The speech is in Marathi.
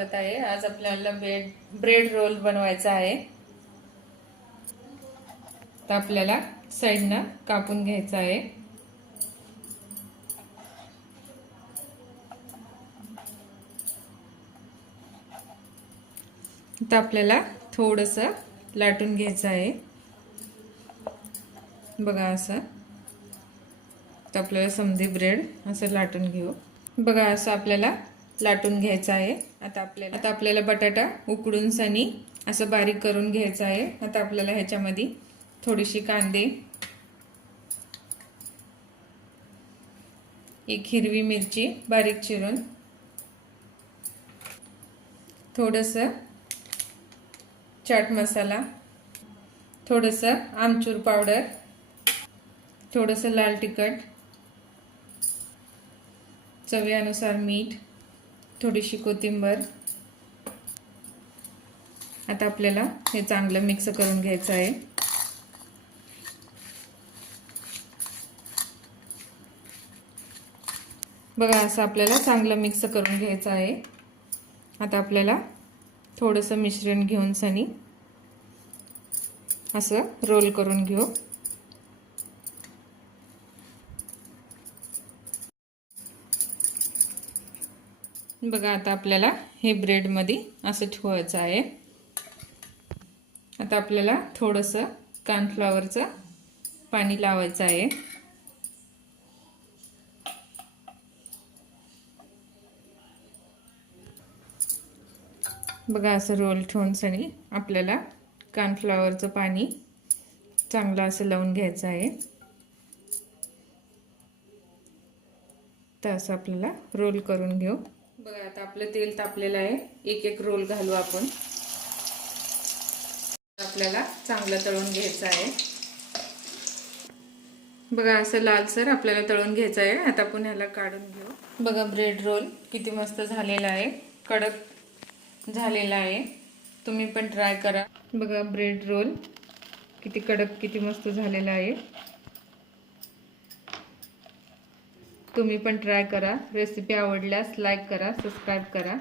स्वागत आहे। आज आपल्याला ब्रेड रोल बनवायचा आहे। तर आपल्याला साइडनं कापून घ्यायचा आहे। तर आपल्याला थोडंसं लाटून घ्यायचं आहे बघा असं। तर आपल्याला समधी ब्रेड असं लाटून घेऊ बघा, असं आपल्याला लाटून घ्यायचं आहे। आता आपल्याला बटाटा उकडून सनी असं बारीक करून घ्यायचं आहे। आता आपल्याला ह्याच्यामध्ये थोडीशी कांदे, एक हिरवी मिरची बारीक चिरून, थोडंसं चाट मसाला, थोडंसं आमचूर पावडर, थोडंसं लाल तिखट, चवीनुसार मीठ, थोडीशी कोथिंबीर। आता आपल्याला हे चांगलं मिक्स करून घ्यायचं आहे। बघा असं आपल्याला चांगलं मिक्स करून घ्यायचं आहे। आता आपल्याला थोडंसं मिश्रण घेऊन सनी असं रोल करून घेऊ बघा। आता आपल्याला हे ब्रेड मध्ये असं ठेवायचं आहे। आता आपल्याला थोडंसं कॉर्नफ्लॉवरचं पाणी लावायचं आहे। बघा असं रोल ठेवून सनी आपल्याला कॉर्नफ्लॉवरचं पाणी चांगलं असं लावून घ्यायचं आहे। तर असं आपल्याला रोल करून घेऊ बघा। आता आपलं तेल तापलेलं आहे, एक एक रोल घालू आपण। आपल्याला चांगलं तळून घ्यायचं आहे बघा, असं लालसर आपल्याला तळून घ्यायचं आहे। आता आपण ह्याला काढून घेऊ बघा। ब्रेड रोल किती मस्त झालेला आहे, कडक झालेला आहे। तुम्ही पण ट्राय करा बघा। ब्रेड रोल किती कडक, किती मस्त झालेला आहे। तुम्ही पण ट्राय करा। रेसिपी आवडल्यास लाईक करा, सबस्क्राइब करा।